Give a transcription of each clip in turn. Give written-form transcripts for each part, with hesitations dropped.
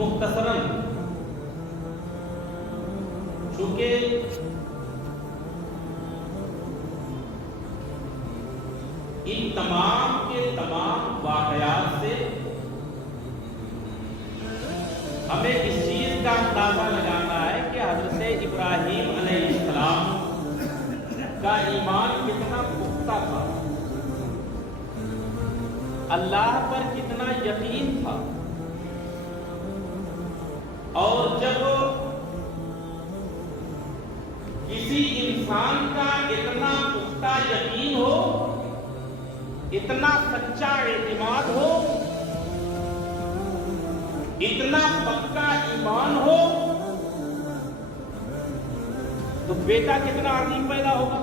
مختصراً چونکہ ان تمام کے تمام واقعات سے ہمیں اس چیز کا اندازہ لگانا ہے کہ حضرت ابراہیم علیہ السلام کا ایمان کتنا پختہ تھا، اللہ پر کتنا یقین تھا، اور جب کسی انسان کا اتنا پختہ یقین ہو، اتنا سچا اعتماد ہو، اتنا پکا ایمان ہو، تو بیٹا کتنا عظیم پیدا ہوگا،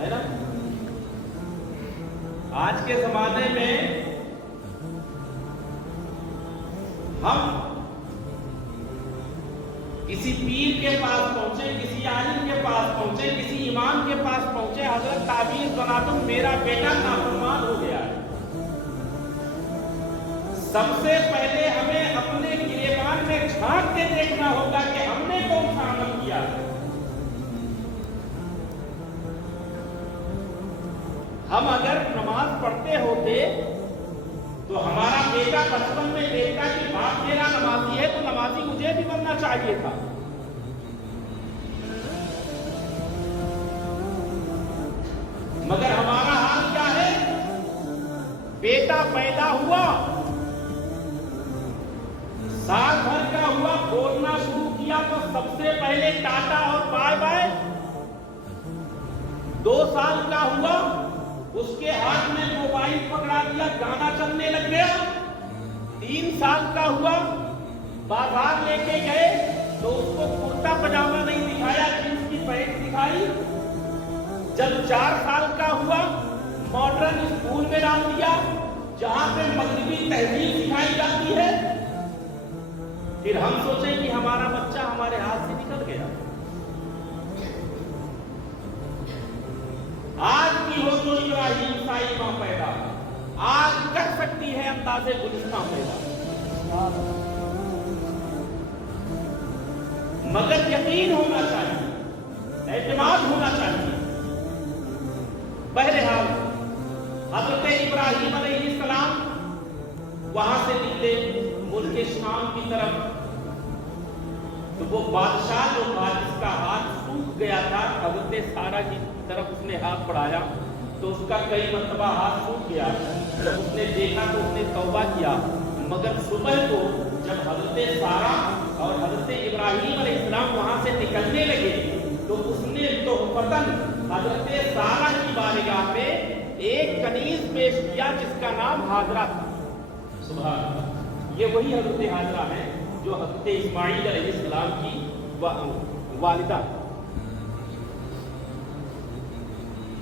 ہے نا؟ آج کے زمانے میں ہم کسی پیر کے پاس پہنچے، کسی عالم کے پاس پہنچے، کسی امام کے پاس پہنچے، حضرت تعویذ بنا دو میرا بیٹا نافرمان ہو گیا ہے، سب سے پہلے ہمیں اپنے گریبان میں جھانک کے دیکھنا ہوگا کہ ہم نے کون سا عمل کیا ہے۔ ہم اگر نماز پڑھتے ہوتے تو ہمارا بیٹا بچپن میں دیکھتا کہ باپ میرا نمازی ہے تو نمازی مجھے بھی بننا چاہیے تھا، مگر ہمارا حال کیا ہے؟ بیٹا پیدا ہوا، سال بھر کا ہوا، بولنا شروع کیا تو سب سے پہلے ٹاٹا اور بائے بائے۔ 2 سال کا ہوا، اس کے ہاتھ میں موبائل پکڑا دیا، گانا چلنے لگ گیا۔ 3 سال کا ہوا، بازار لے کے گئے تو اس کو کرتا پجامہ نہیں دکھایا، جینس کی پینٹ دکھائی۔ جب 4 سال کا ہوا، ماڈرن اسکول میں ڈال دیا جہاں پہ مغربی تہذیب سکھائی جاتی ہے۔ پھر ہم سوچیں کہ ہمارا بچہ ہمارے ہاتھ سے نکل گیا۔ آج بھی ہو تو ابراہیم سائی ماں پیدا، آج کر سکتی ہے اندازے گلستان پیدا، مگر یقین ہونا چاہیے، اعتماد ہونا چاہیے۔ بہرحال حضرت ابراہیم علیہ السلام وہاں سے نکلے ملک شام کی طرف، تو وہ بادشاہ جو تھا جس کا ہاتھ سوکھ گیا تھا، حضرت سارہ کی طرف اس نے ہاتھ بڑھایا تو اس کا کئی مرتبہ ہاتھ سوکھ گیا۔ جب اس نے دیکھا تو اس نے توبہ کیا، مگر صبح کو جب حضرت سارہ اور حضرت ابراہیم علیہ السلام وہاں سے نکلنے لگے تو اس نے تحفتاً حضرت سارہ کی بارگاہ میں ایک کنیز پیش کیا جس کا نام ہاجرہ تھا۔ سبحان اللہ، یہ وہی حضرت ہاجرہ ہے جو حضرت اسماعیل علیہ السلام کی والدہ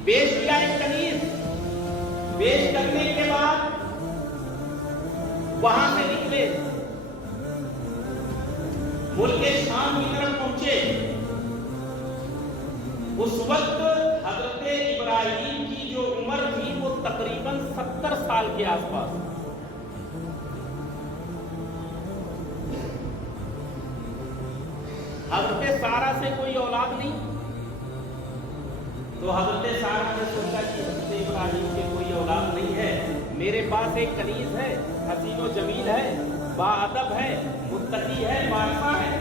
پیش کیا۔ ایک کنیز پیش کرنے کے بعد وہاں سے نکلے، ملک شام کی طرف پہنچے۔ اس وقت حضرت ابراہیم کی جو عمر تھی وہ تقریباً 70 سال کے آس پاس۔ حضرت سارہ سے کوئی اولاد نہیں، تو حضرت سارہ نے سوچا کہ حضرت ابراہیم کے کوئی اولاد نہیں ہے، میرے پاس ایک کنیز ہے، حسین و جمیل ہے، باادب ہے، متقی ہے، بارفا ہے،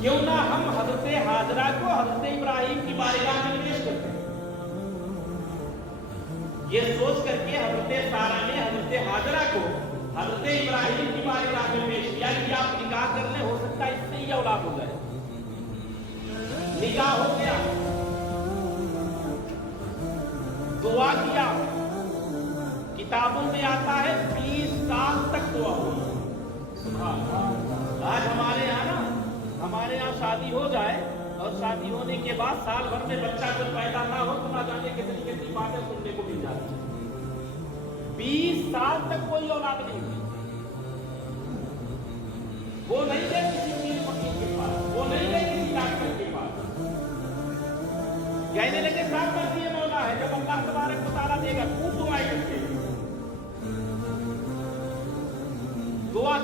کیوں نہ ہم حضرت ہاجرہ کو حضرت ابراہیم کی بارگاہ میں پیش کرتے ہیں۔ یہ سوچ کر کے حضرت سارہ نے حضرت ہاجرہ کو حضرت ابراہیم کی بارگاہ میں پیش کیا کہ آپ نکاح کر لیں، ہو سکتا ہے اس سے ہی اولاد ہو جائے۔ نکاح ہو گیا، دعا کیا، کتابوں میں آتا ہے 20 سال تک دعا ہوئی۔ آج ہمارے یہاں شادی ہو جائے اور شادی ہونے کے بعد سال بھر میں بچہ جب پیدا نہ ہو تو نہ جانے کتنی باتیں سننے کو مل جاتی ہیں۔ 20 سال تک کوئی اولاد نہیں ہوئی۔ وہ نہیں گئے کسی پیر فقیر کے پاس، وہ نہیں گئے کسی ڈاکٹر کے پاس، کہنے لگے صاحب بس یہ مولا ہے، جب اللہ تبارک و تعالیٰ دے گا خوب دعائیں کرتے ہیں۔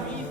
20